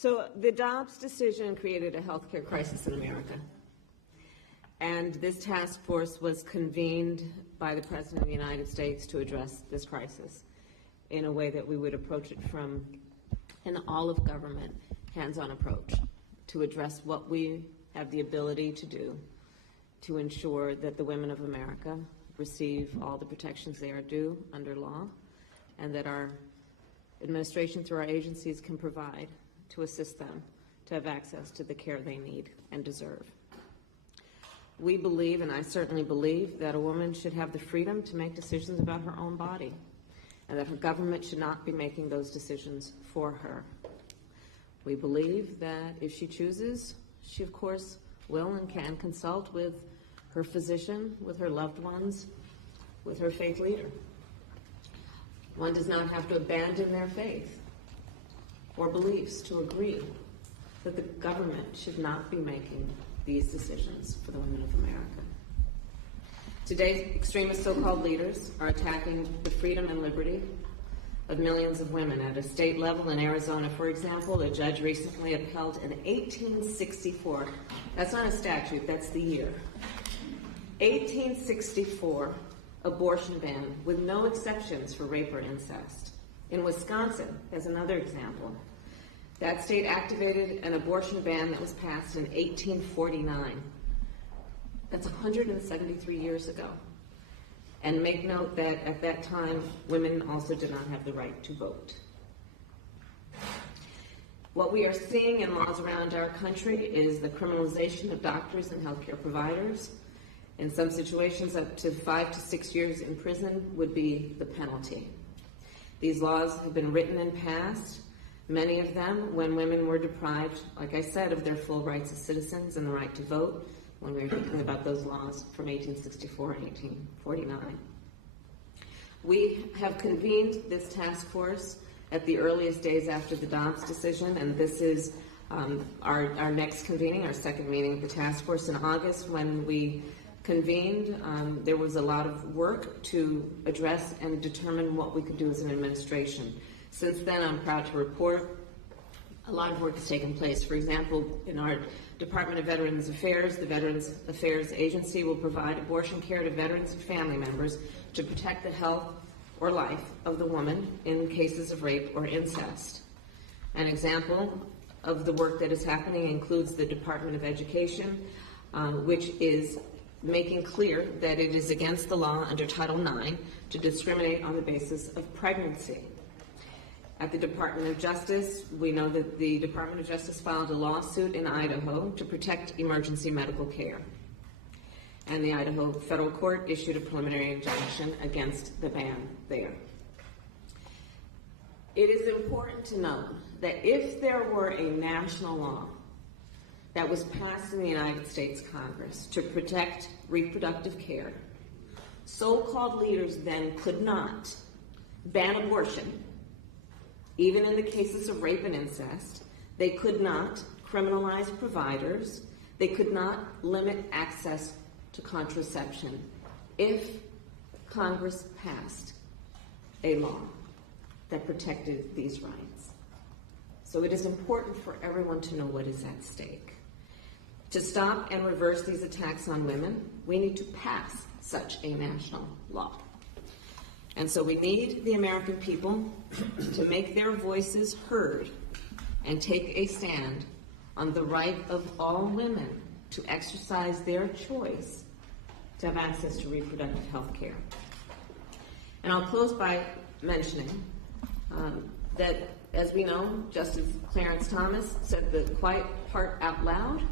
So the Dobbs decision created a healthcare crisis in America. And this task force was convened by the President of the United States to address this crisis in a way that we would approach it from an all-of-government, hands-on approach to address what we have the ability to do to ensure that the women of America receive all the protections they are due under law, and that our administration through our agencies can provide to assist them to have access to the care they need and deserve. We believe, and I certainly believe, that a woman should have the freedom to make decisions about her own body, and that her government should not be making those decisions for her. We believe that if she chooses, she of course will and can consult with her physician, with her loved ones, with her faith leader. One does not have to abandon their faith or beliefs to agree that the government should not be making these decisions for the women of America. Today's extremist so-called leaders are attacking the freedom and liberty of millions of women. At a state level in Arizona, for example, a judge recently upheld an 1864, that's not a statute, that's the year, 1864 abortion ban with no exceptions for rape or incest. In Wisconsin, as another example, that state activated an abortion ban that was passed in 1849. That's 173 years ago. And make note that at that time, women also did not have the right to vote. What we are seeing in laws around our country is the criminalization of doctors and healthcare providers. In some situations, up to 5 to 6 years in prison would be the penalty. These laws have been written and passed, many of them when women were deprived, like I said, of their full rights as citizens and the right to vote, when we were thinking about those laws from 1864 and 1849. We have convened this task force at the earliest days after the Dobbs decision, and this is our next convening, our second meeting of the task force in August. When we convened, there was a lot of work to address and determine what we could do as an administration. Since then, I'm proud to report a lot of work has taken place. For example, in our Department of Veterans Affairs, the Veterans Affairs Agency will provide abortion care to veterans and family members to protect the health or life of the woman in cases of rape or incest. An example of the work that is happening includes the Department of Education, which is making clear that it is against the law under Title IX to discriminate on the basis of pregnancy. At the Department of Justice, we know that the Department of Justice filed a lawsuit in Idaho to protect emergency medical care. And the Idaho federal court issued a preliminary injunction against the ban there. It is important to note that if there were a national law that was passed in the United States Congress to protect reproductive care, so-called leaders then could not ban abortion. Even in the cases of rape and incest, they could not criminalize providers. They could not limit access to contraception if Congress passed a law that protected these rights. So it is important for everyone to know what is at stake. To stop and reverse these attacks on women, we need to pass such a national law. And so we need the American people to make their voices heard and take a stand on the right of all women to exercise their choice to have access to reproductive health care. And I'll close by mentioning that, as we know, Justice Clarence Thomas said the quiet part out loud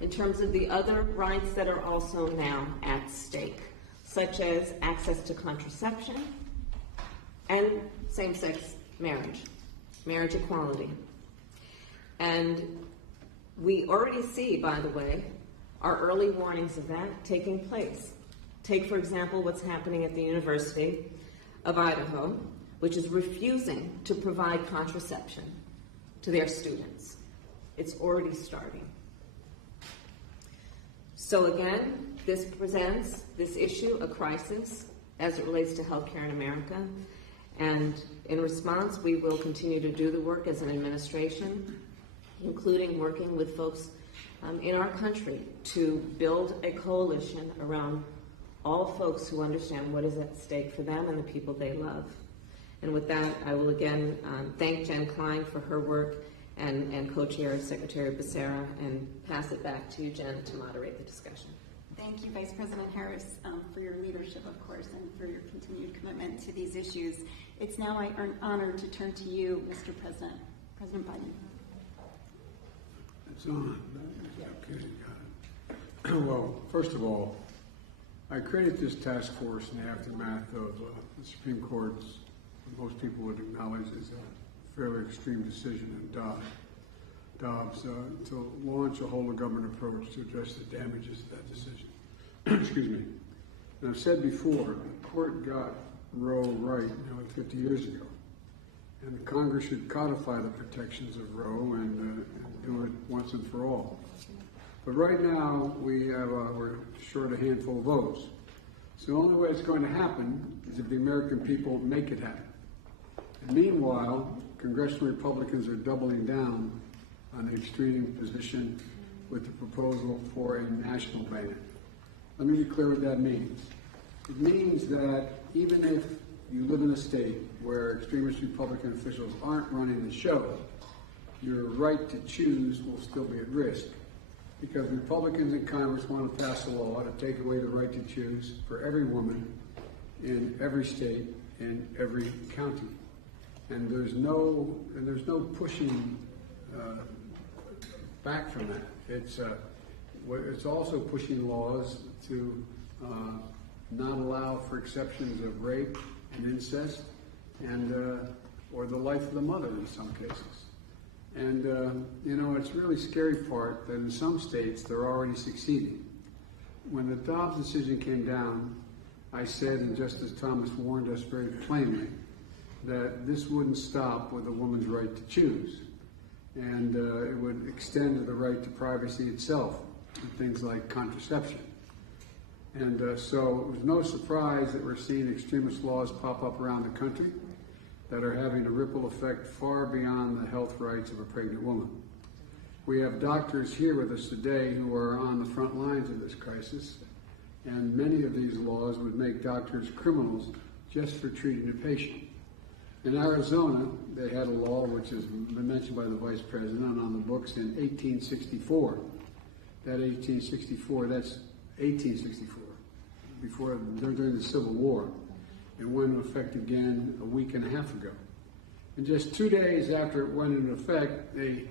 in terms of the other rights that are also now at stake, such as access to contraception and same-sex marriage, marriage equality. And we already see, by the way, our early warnings of that taking place. Take, for example, what's happening at the University of Idaho, which is refusing to provide contraception to their students. It's already starting. So again, this presents this issue, a crisis, as it relates to healthcare in America. And in response, we will continue to do the work as an administration including working with folks in our country to build a coalition around all folks who understand what is at stake for them and the people they love. And with that, I will again thank Jen Klein for her work and co-chair Secretary Becerra, and pass it back to you, Jen, to moderate the discussion. Thank you, Vice President Harris, for your leadership, of course, and for your continued commitment to these issues. It's now my honor to turn to you, Mr. President. President Biden. It's on. Okay, got it. Well, first of all, I created this task force in the aftermath of the Supreme Court's, most people would acknowledge, is a fairly extreme decision in Dobbs to launch a whole-of-government approach to address the damages of that decision. Excuse me. And I've said before, the court got Roe right nearly 50 years ago, and the Congress should codify the protections of Roe and do it once and for all. But right now, we're short a handful of votes. So the only way it's going to happen is if the American people make it happen. And meanwhile, congressional Republicans are doubling down on the extreme position with the proposal for a national ban. Let me be clear what that means. It means that even if you live in a state where extremist Republican officials aren't running the show, your right to choose will still be at risk, because Republicans in Congress want to pass a law to take away the right to choose for every woman in every state in every county. And there's no pushing back from that. It's also pushing laws to not allow for exceptions of rape and incest, and or the life of the mother in some cases. And it's really scary part that in some states they're already succeeding. When the Dobbs decision came down, I said, and Justice Thomas warned us very plainly, that this wouldn't stop with a woman's right to choose. And it would extend to the right to privacy itself, and things like contraception. And so it was no surprise that we're seeing extremist laws pop up around the country that are having a ripple effect far beyond the health rights of a pregnant woman. We have doctors here with us today who are on the front lines of this crisis, and many of these laws would make doctors criminals just for treating a patient. In Arizona, they had a law which has been mentioned by the Vice President on the books in 1864. That's 1864, during the Civil War, and went into effect again a week and a half ago. And just 2 days after it went into effect, a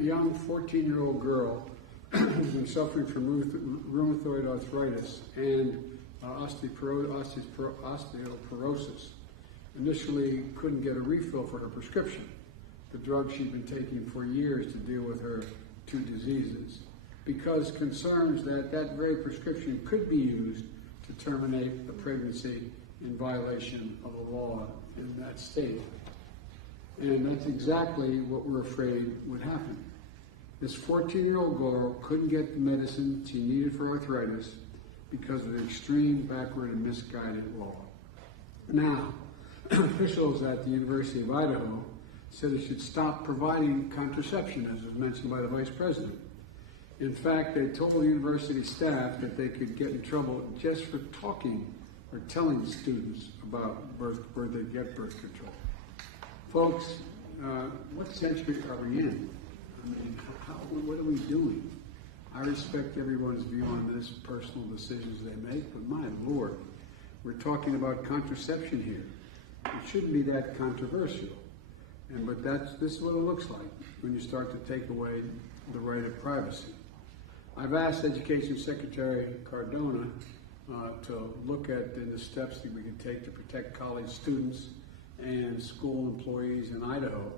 young 14-year-old girl who's been suffering from rheumatoid arthritis and osteoporosis initially couldn't get a refill for her prescription, the drug she'd been taking for years to deal with her two diseases, because concerns that that very prescription could be used to terminate a pregnancy in violation of a law in that state. And that's exactly what we're afraid would happen. This 14-year-old girl couldn't get the medicine she needed for arthritis because of the extreme, backward, and misguided law. Now, officials at the University of Idaho said it should stop providing contraception, as was mentioned by the Vice President. In fact, they told the university staff that they could get in trouble just for talking or telling students about where they get birth control. Folks, what century are we in? I mean, what are we doing? I respect everyone's view on this, personal decisions they make, but my Lord, we're talking about contraception here. It shouldn't be that controversial. But this is what it looks like when you start to take away the right of privacy. I've asked Education Secretary Cardona to look at the steps that we can take to protect college students and school employees in Idaho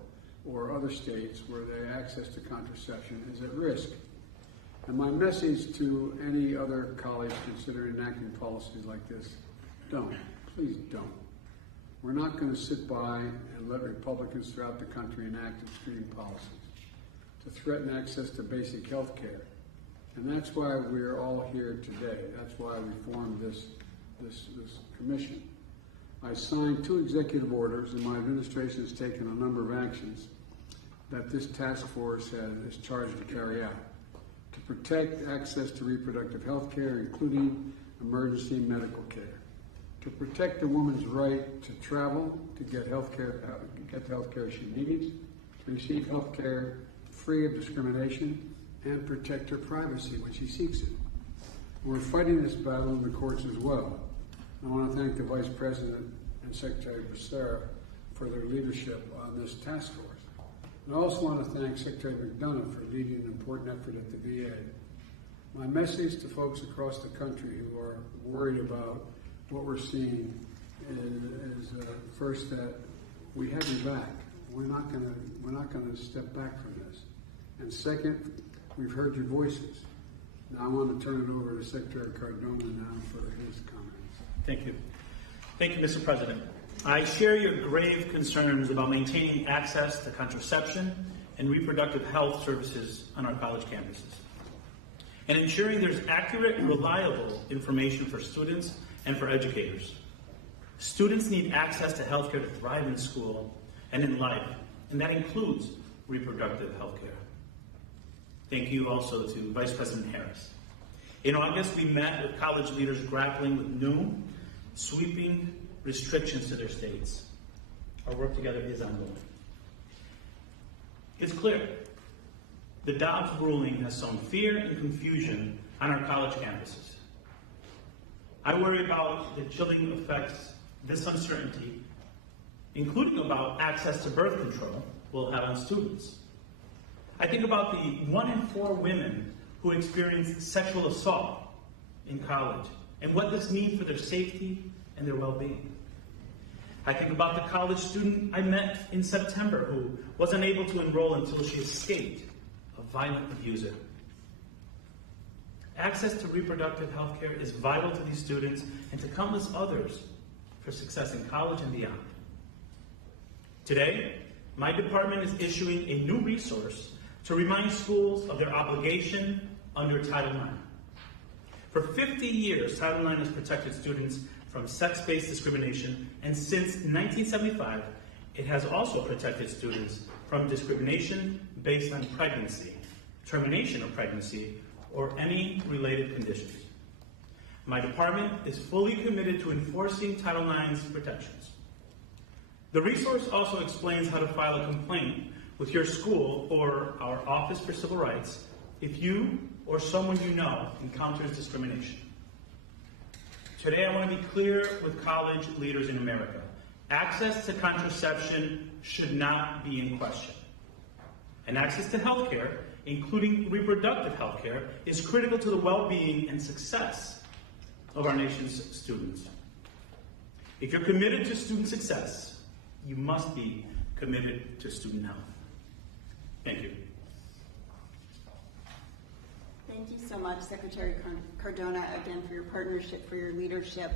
or other states where their access to contraception is at risk. And my message to any other college considering enacting policies like this, don't. Please don't. We're not going to sit by and let Republicans throughout the country enact extreme policies to threaten access to basic health care. And that's why we're all here today. That's why we formed this commission. I signed 2 executive orders, and my administration has taken a number of actions that this task force is charged to carry out: to protect access to reproductive health care, including emergency medical care; to protect a woman's right to travel, to get the health care she needs, to receive health care free of discrimination, and protect her privacy when she seeks it. We're fighting this battle in the courts as well. I want to thank the Vice President and Secretary Becerra for their leadership on this task force. And I also want to thank Secretary McDonough for leading an important effort at the VA. My message to folks across the country who are worried about what we're seeing is first that we have your back. We're not going to step back from this. And second, we've heard your voices. Now I want to turn it over to Secretary Cardona now for his comments. Thank you. Thank you, Mr. President. I share your grave concerns about maintaining access to contraception and reproductive health services on our college campuses, and ensuring there's accurate and reliable information for students and for educators. Students need access to healthcare to thrive in school and in life, and that includes reproductive health care. Thank you also to Vice President Harris. In August, we met with college leaders grappling with new, sweeping restrictions to their states. Our work together is ongoing. It's clear the Dobbs ruling has sown fear and confusion on our college campuses. I worry about the chilling effects this uncertainty, including about access to birth control, will have on students. I think about the 1 in 4 women who experience sexual assault in college and what this means for their safety and their well-being. I think about the college student I met in September who was unable to enroll until she escaped a violent abuser. Access to reproductive health care is vital to these students and to countless others for success in college and beyond. Today, my department is issuing a new resource to remind schools of their obligation under Title IX. For 50 years, Title IX has protected students from sex-based discrimination, and since 1975, it has also protected students from discrimination based on pregnancy, termination of pregnancy, or any related conditions. My department is fully committed to enforcing Title IX's protections. The resource also explains how to file a complaint with your school or our Office for Civil Rights if you or someone you know encounters discrimination. Today, I want to be clear with college leaders in America. Access to contraception should not be in question. And access to health care, including reproductive health care, is critical to the well-being and success of our nation's students. If you're committed to student success, you must be committed to student health. Thank you. Thank you so much, Secretary Cardona, again, for your partnership, for your leadership.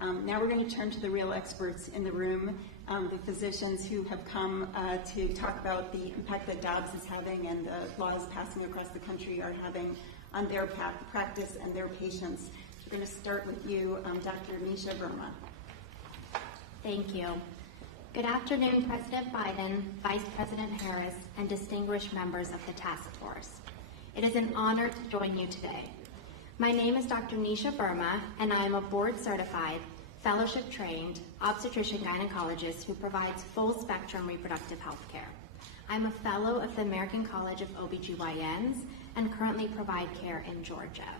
Now we're going to turn to the real experts in the room, the physicians who have come to talk about the impact that Dobbs is having and the laws passing across the country are having on their practice and their patients. We're going to start with you, Dr. Nisha Verma. Thank you. Good afternoon, President Biden, Vice President Harris, and distinguished members of the task force. It is an honor to join you today. My name is Dr. Nisha Verma, and I am a board-certified, fellowship-trained obstetrician-gynecologist who provides full-spectrum reproductive health care. I'm a fellow of the American College of OBGYNs and currently provide care in Georgia.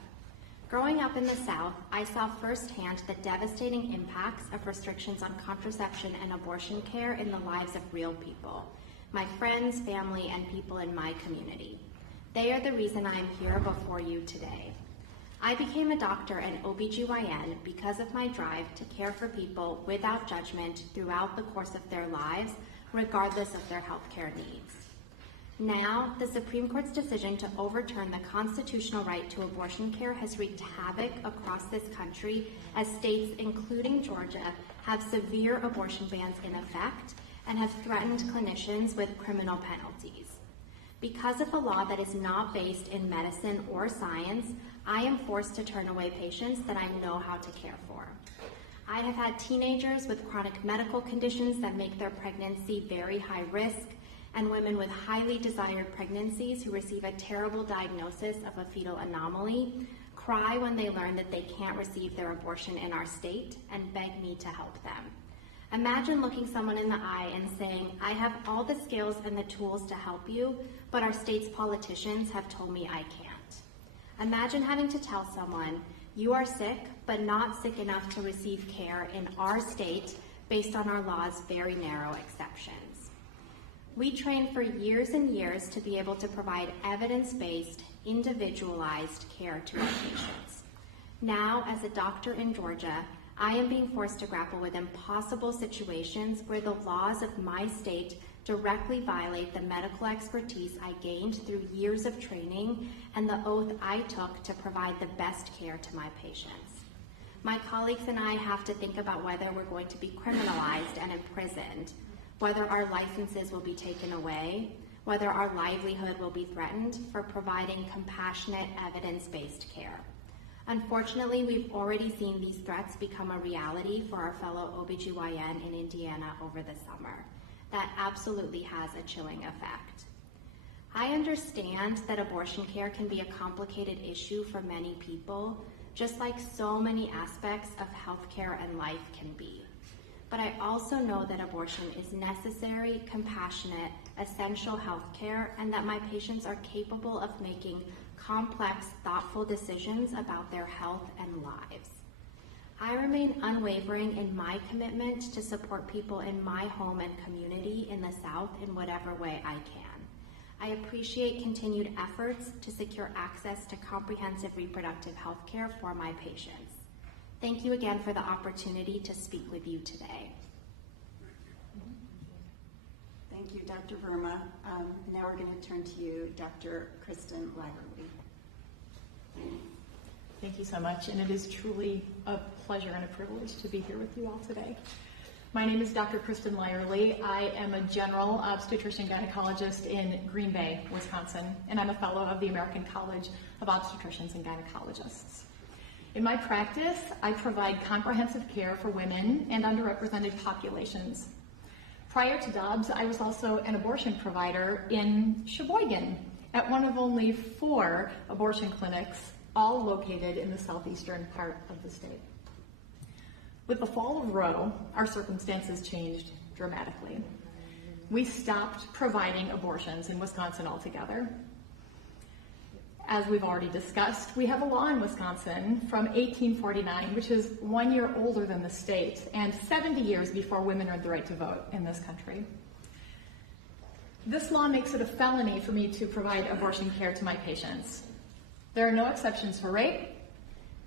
Growing up in the South, I saw firsthand the devastating impacts of restrictions on contraception and abortion care in the lives of real people, my friends, family, and people in my community. They are the reason I am here before you today. I became a doctor and OBGYN because of my drive to care for people without judgment throughout the course of their lives, regardless of their healthcare needs. Now, the Supreme Court's decision to overturn the constitutional right to abortion care has wreaked havoc across this country as states, including Georgia, have severe abortion bans in effect and have threatened clinicians with criminal penalties. Because of a law that is not based in medicine or science, I am forced to turn away patients that I know how to care for. I have had teenagers with chronic medical conditions that make their pregnancy very high risk, and women with highly desired pregnancies who receive a terrible diagnosis of a fetal anomaly cry when they learn that they can't receive their abortion in our state and beg me to help them. Imagine looking someone in the eye and saying, I have all the skills and the tools to help you, but our state's politicians have told me I can't. Imagine having to tell someone, you are sick, but not sick enough to receive care in our state based on our law's very narrow exceptions. We trained for years and years to be able to provide evidence-based, individualized care to our patients. Now, as a doctor in Georgia, I am being forced to grapple with impossible situations where the laws of my state directly violate the medical expertise I gained through years of training and the oath I took to provide the best care to my patients. My colleagues and I have to think about whether we're going to be criminalized and imprisoned, whether our licenses will be taken away, whether our livelihood will be threatened for providing compassionate, evidence-based care. Unfortunately, we've already seen these threats become a reality for our fellow OBGYN in Indiana over the summer. That absolutely has a chilling effect. I understand that abortion care can be a complicated issue for many people, just like so many aspects of healthcare and life can be. But I also know that abortion is necessary, compassionate, essential healthcare, and that my patients are capable of making complex, thoughtful decisions about their health and lives. I remain unwavering in my commitment to support people in my home and community in the South in whatever way I can. I appreciate continued efforts to secure access to comprehensive reproductive health care for my patients. Thank you again for the opportunity to speak with you today. Thank you, Dr. Verma. Now we're going to turn to you, Dr. Kristen Lagerly. Thank you so much, and it is truly a pleasure and a privilege to be here with you all today. My name is Dr. Kristen Lyerly. I am a general obstetrician gynecologist in Green Bay, Wisconsin, and I'm a fellow of the American College of Obstetricians and Gynecologists. In my practice, I provide comprehensive care for women and underrepresented populations. Prior to Dobbs, I was also an abortion provider in Sheboygan at one of only 4 abortion clinics, all located in the southeastern part of the state. With the fall of Roe, our circumstances changed dramatically. We stopped providing abortions in Wisconsin altogether. As we've already discussed, we have a law in Wisconsin from 1849, which is 1 year older than the state and 70 years before women earned the right to vote in this country. This law makes it a felony for me to provide abortion care to my patients. There are no exceptions for rape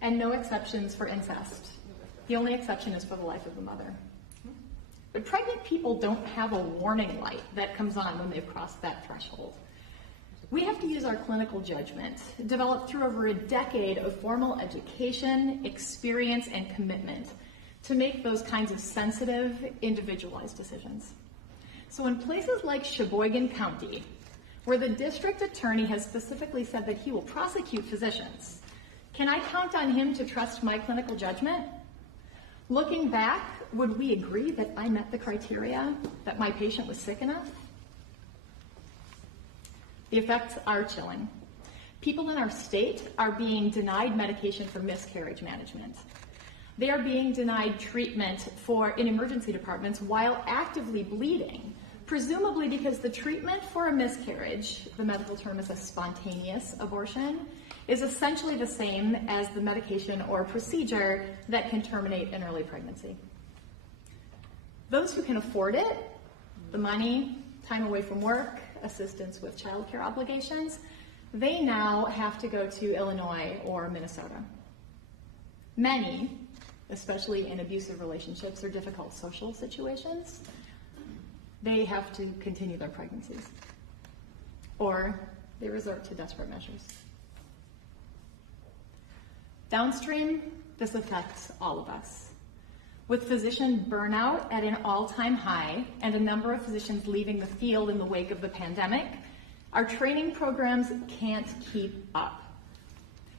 and no exceptions for incest. The only exception is for the life of the mother. But pregnant people don't have a warning light that comes on when they've crossed that threshold. We have to use our clinical judgment, developed through over a decade of formal education, experience, and commitment, to make those kinds of sensitive, individualized decisions. So in places like Sheboygan County, where the district attorney has specifically said that he will prosecute physicians, can I count on him to trust my clinical judgment? Looking back, would we agree that I met the criteria, that my patient was sick enough? The effects are chilling. People in our state are being denied medication for miscarriage management. They are being denied treatment in emergency departments while actively bleeding, presumably because the treatment for a miscarriage, the medical term is a spontaneous abortion, is essentially the same as the medication or procedure that can terminate an early pregnancy. Those who can afford it, the money, time away from work, assistance with childcare obligations, they now have to go to Illinois or Minnesota. Many, especially in abusive relationships or difficult social situations, they have to continue their pregnancies, or they resort to desperate measures. Downstream, this affects all of us. With physician burnout at an all-time high and a number of physicians leaving the field in the wake of the pandemic, our training programs can't keep up.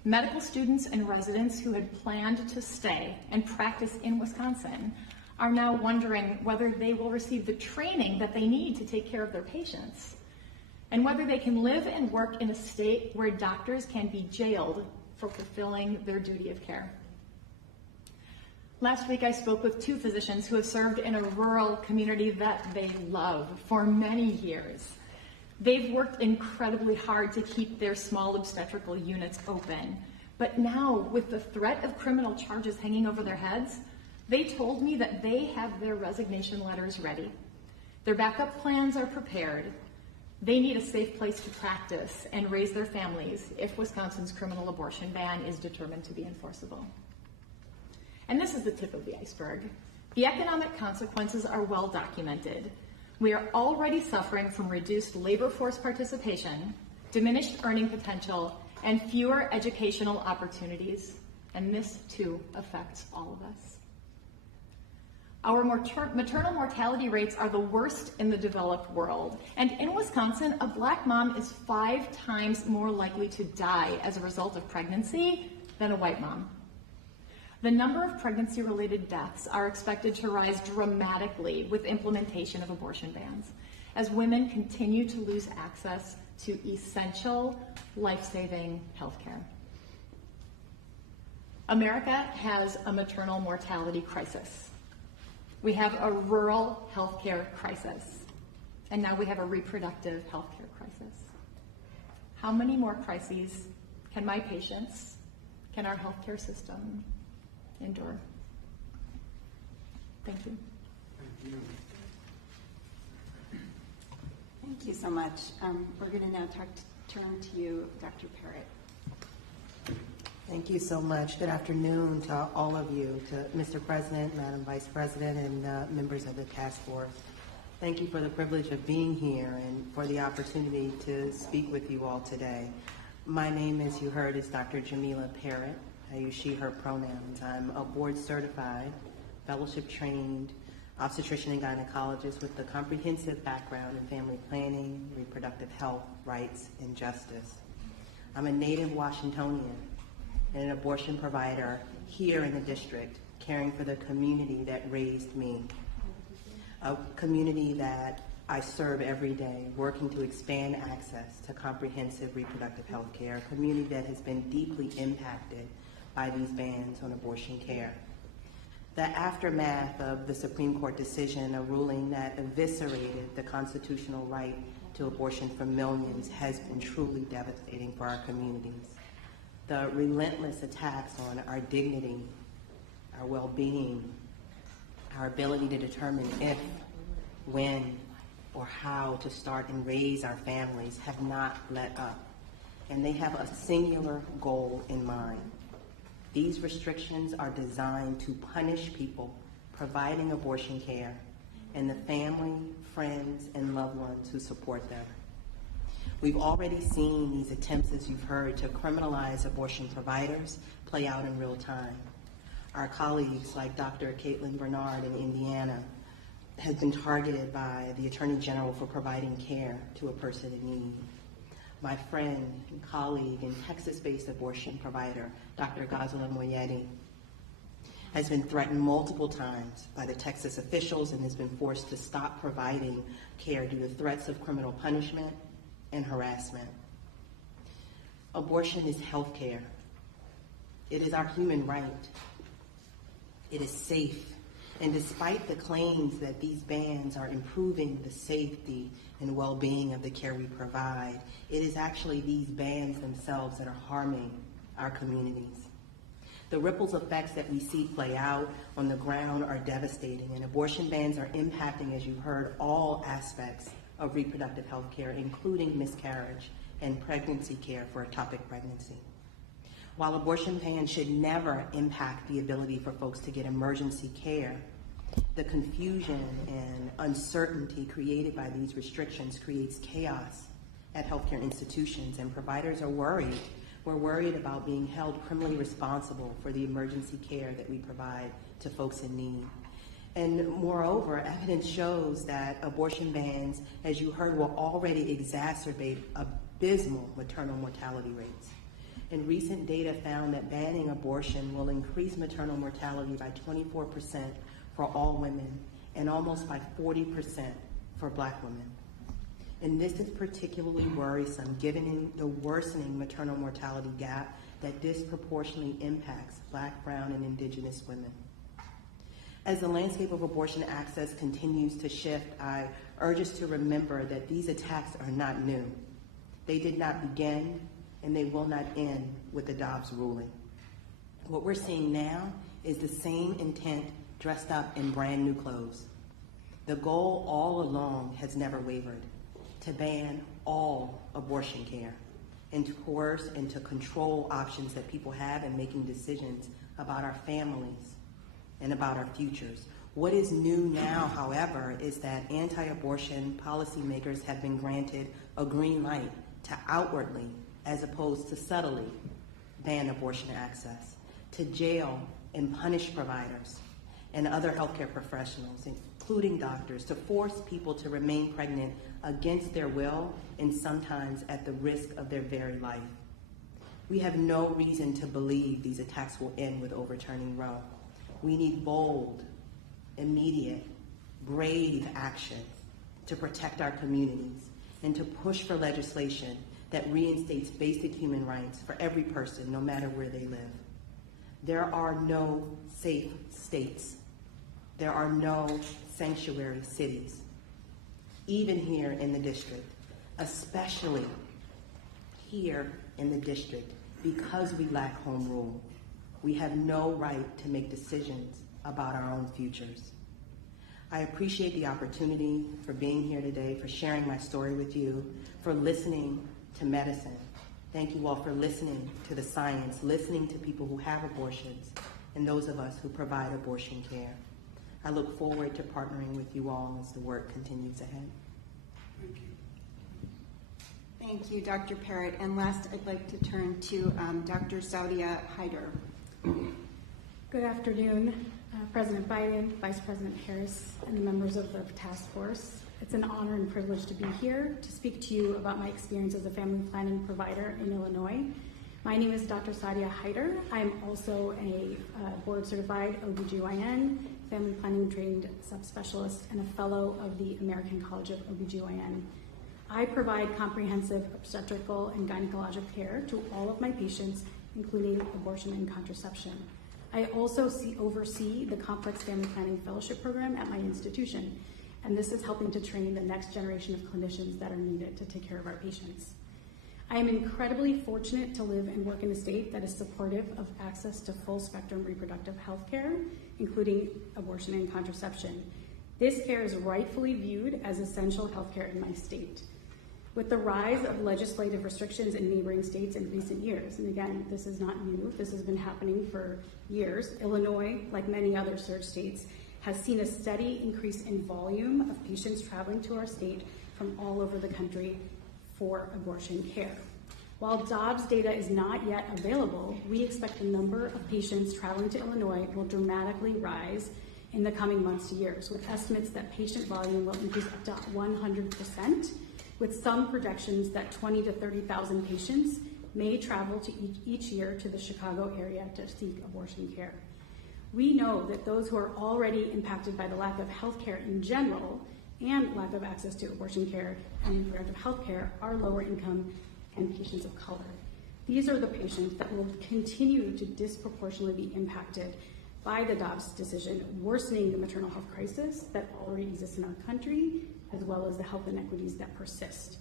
Medical students and residents who had planned to stay and practice in Wisconsin are now wondering whether they will receive the training that they need to take care of their patients, and whether they can live and work in a state where doctors can be jailed for fulfilling their duty of care. Last week, I spoke with 2 physicians who have served in a rural community that they love for many years. They've worked incredibly hard to keep their small obstetrical units open, but now, with the threat of criminal charges hanging over their heads, they told me that they have their resignation letters ready. Their backup plans are prepared. They need a safe place to practice and raise their families if Wisconsin's criminal abortion ban is determined to be enforceable. And this is the tip of the iceberg. The economic consequences are well documented. We are already suffering from reduced labor force participation, diminished earning potential, and fewer educational opportunities. And this, too, affects all of us. Our maternal mortality rates are the worst in the developed world. And in Wisconsin, a Black mom is 5 times more likely to die as a result of pregnancy than a white mom. The number of pregnancy-related deaths are expected to rise dramatically with implementation of abortion bans, as women continue to lose access to essential, life-saving health care. America has a maternal mortality crisis. We have a rural healthcare crisis, and now we have a reproductive healthcare crisis. How many more crises can my patients, can our healthcare system endure? Thank you. Thank you so much. We're going to now turn to you, Dr. Parrott. Thank you so much. Good afternoon to all of you, to Mr. President, Madam Vice President, and members of the task force. Thank you for the privilege of being here and for the opportunity to speak with you all today. My name, as you heard, is Dr. Jamila Parrott. I use she, her pronouns. I'm a board-certified, fellowship-trained obstetrician and gynecologist with a comprehensive background in family planning, reproductive health, rights, and justice. I'm a native Washingtonian and an abortion provider here in the district, caring for the community that raised me, a community that I serve every day, working to expand access to comprehensive reproductive health care, a community that has been deeply impacted by these bans on abortion care. The aftermath of the Supreme Court decision, a ruling that eviscerated the constitutional right to abortion for millions, has been truly devastating for our communities. The relentless attacks on our dignity, our well-being, our ability to determine if, when, or how to start and raise our families have not let up, and they have a singular goal in mind. These restrictions are designed to punish people providing abortion care and the family, friends, and loved ones who support them. We've already seen these attempts, as you've heard, to criminalize abortion providers play out in real time. Our colleagues like Dr. Caitlin Bernard in Indiana have been targeted by the Attorney General for providing care to a person in need. My friend and colleague and Texas-based abortion provider, Dr. Ghazala Moyedi, has been threatened multiple times by the Texas officials and has been forced to stop providing care due to threats of criminal punishment and harassment. Abortion is health care. It is our human right. It is safe. And despite the claims that these bans are improving the safety and well-being of the care we provide, it is actually these bans themselves that are harming our communities. The ripples effects that we see play out on the ground are devastating, and abortion bans are impacting, as you heard, all aspects of reproductive health care, including miscarriage and pregnancy care for ectopic pregnancy. While abortion bans should never impact the ability for folks to get emergency care, the confusion and uncertainty created by these restrictions creates chaos at healthcare institutions, and providers are worried. We're worried about being held criminally responsible for the emergency care that we provide to folks in need. And moreover, evidence shows that abortion bans, as you heard, will already exacerbate abysmal maternal mortality rates. And recent data found that banning abortion will increase maternal mortality by 24% for all women and almost by 40% for Black women. And this is particularly worrisome given the worsening maternal mortality gap that disproportionately impacts Black, brown, and indigenous women. As the landscape of abortion access continues to shift, I urge us to remember that these attacks are not new. They did not begin, and they will not end with the Dobbs ruling. What we're seeing now is the same intent dressed up in brand new clothes. The goal all along has never wavered: to ban all abortion care and to coerce and to control options that people have in making decisions about our families and about our futures. What is new now, however, is that anti-abortion policymakers have been granted a green light to outwardly, as opposed to subtly, ban abortion access, to jail and punish providers and other healthcare professionals, including doctors, to force people to remain pregnant against their will and sometimes at the risk of their very life. We have no reason to believe these attacks will end with overturning Roe. We need bold, immediate, brave action to protect our communities and to push for legislation that reinstates basic human rights for every person, no matter where they live. There are no safe states. There are no sanctuary cities, even here in the district, especially here in the district, because we lack home rule. We have no right to make decisions about our own futures. I appreciate the opportunity for being here today, for sharing my story with you, for listening to medicine. Thank you all for listening to the science, listening to people who have abortions, and those of us who provide abortion care. I look forward to partnering with you all as the work continues ahead. Thank you. Thank you, Dr. Parrott. And last, I'd like to turn to Dr. Saudia Haider. Good afternoon, President Biden, Vice President Harris, and the members of the task force. It's an honor and privilege to be here to speak to you about my experience as a family planning provider in Illinois. My name is Dr. Saudia Haider. I'm also a board-certified OBGYN, family planning trained subspecialist, and a fellow of the American College of OBGYN. I provide comprehensive obstetrical and gynecologic care to all of my patients, including abortion and contraception. I also oversee the Complex Family Planning Fellowship Program at my institution, and this is helping to train the next generation of clinicians that are needed to take care of our patients. I am incredibly fortunate to live and work in a state that is supportive of access to full-spectrum reproductive health care, including abortion and contraception. This care is rightfully viewed as essential health care in my state. With the rise of legislative restrictions in neighboring states in recent years, and again, this is not new, this has been happening for years, Illinois, like many other surge states, has seen a steady increase in volume of patients traveling to our state from all over the country for abortion care. While Dobbs data is not yet available, we expect the number of patients traveling to Illinois will dramatically rise in the coming months to years, with estimates that patient volume will increase up to 100%, with some projections that 20 to 30,000 patients may travel to each year to the Chicago area to seek abortion care. We know that those who are already impacted by the lack of health care in general and lack of access to abortion care and reproductive health care are lower income and patients of color. These are the patients that will continue to disproportionately be impacted by the Dobbs decision, worsening the maternal health crisis that already exists in our country, as well as the health inequities that persist.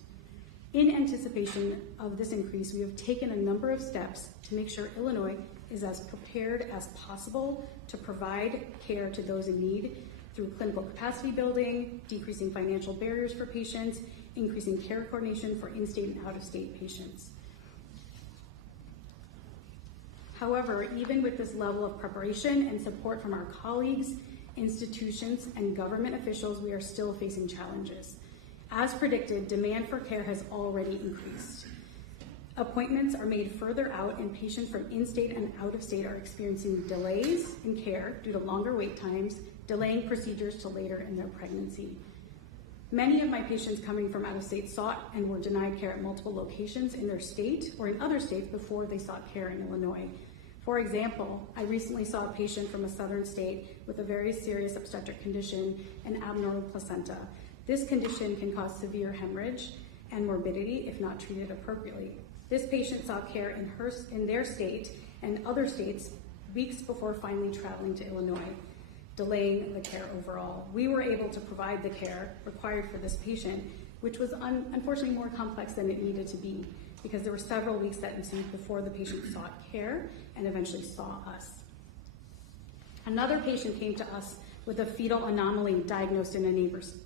In anticipation of this increase, we have taken a number of steps to make sure Illinois is as prepared as possible to provide care to those in need through clinical capacity building, decreasing financial barriers for patients, increasing care coordination for in-state and out-of-state patients. However, even with this level of preparation and support from our colleagues, institutions, and government officials, we are still facing challenges. As predicted, demand for care has already increased. Appointments are made further out, and patients from in-state and out-of-state are experiencing delays in care due to longer wait times, delaying procedures to later in their pregnancy. Many of my patients coming from out-of-state sought and were denied care at multiple locations in their state or in other states before they sought care in Illinois. For example, I recently saw a patient from a southern state with a very serious obstetric condition, an abnormal placenta. This condition can cause severe hemorrhage and morbidity if not treated appropriately. This patient sought care in their state and other states weeks before finally traveling to Illinois, delaying the care overall. We were able to provide the care required for this patient, which was unfortunately more complex than it needed to be, because there were several weeks that ensued before the patient sought care and eventually saw us. Another patient came to us with a fetal anomaly diagnosed in a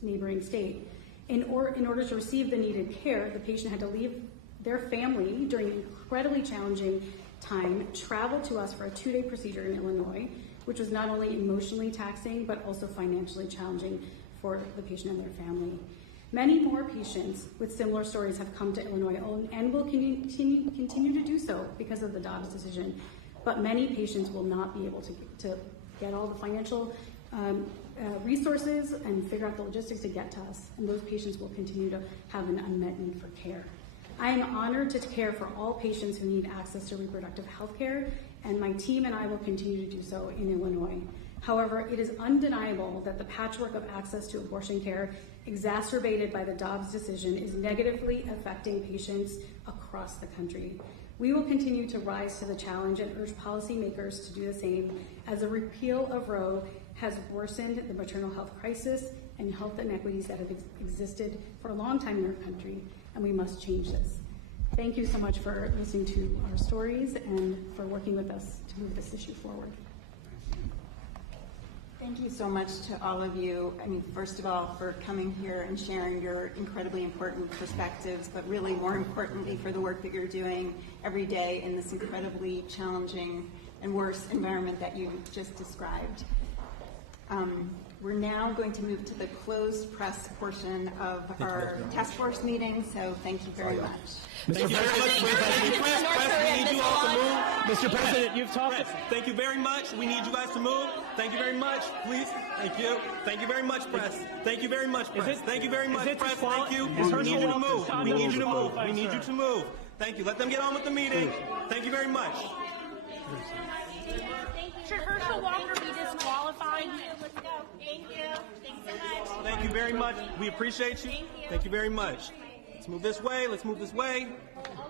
neighboring state. In order to receive the needed care, the patient had to leave their family during an incredibly challenging time, travel to us for a 2-day procedure in Illinois, which was not only emotionally taxing, but also financially challenging for the patient and their family. Many more patients with similar stories have come to Illinois and will continue to do so because of the Dobbs decision, but many patients will not be able to get all the financial resources and figure out the logistics to get to us, and those patients will continue to have an unmet need for care. I am honored to care for all patients who need access to reproductive health care, and my team and I will continue to do so in Illinois. However, it is undeniable that the patchwork of access to abortion care, exacerbated by the Dobbs decision, is negatively affecting patients across the country. We will continue to rise to the challenge and urge policymakers to do the same, as the repeal of Roe has worsened the maternal health crisis and health inequities that have existed for a long time in our country, and we must change this. Thank you so much for listening to our stories and for working with us to move this issue forward. Thank you so much to all of you. I mean, first of all, for coming here and sharing your incredibly important perspectives, but really more importantly for the work that you're doing every day in this incredibly challenging and worse environment that you just described. We're now going to move to the closed press portion of our task force meeting, so thank you very much. Mr. President, we need you all to move. Mr. President, you've talked. Thank you very much. We need you guys to move. Thank you very much. Please. Thank you. Thank you very much, press. Thank you very much, press. Thank you very much, press. Thank you. We need you to move. We need you to move. We need you to move. Thank you. Let them get on with the meeting. Thank you very much. Should Herschel Walker be disqualified? Let's go. Thank you. Thanks so much. Thank you very much. We appreciate you. Thank you very much. Let's move this way. Let's move this way.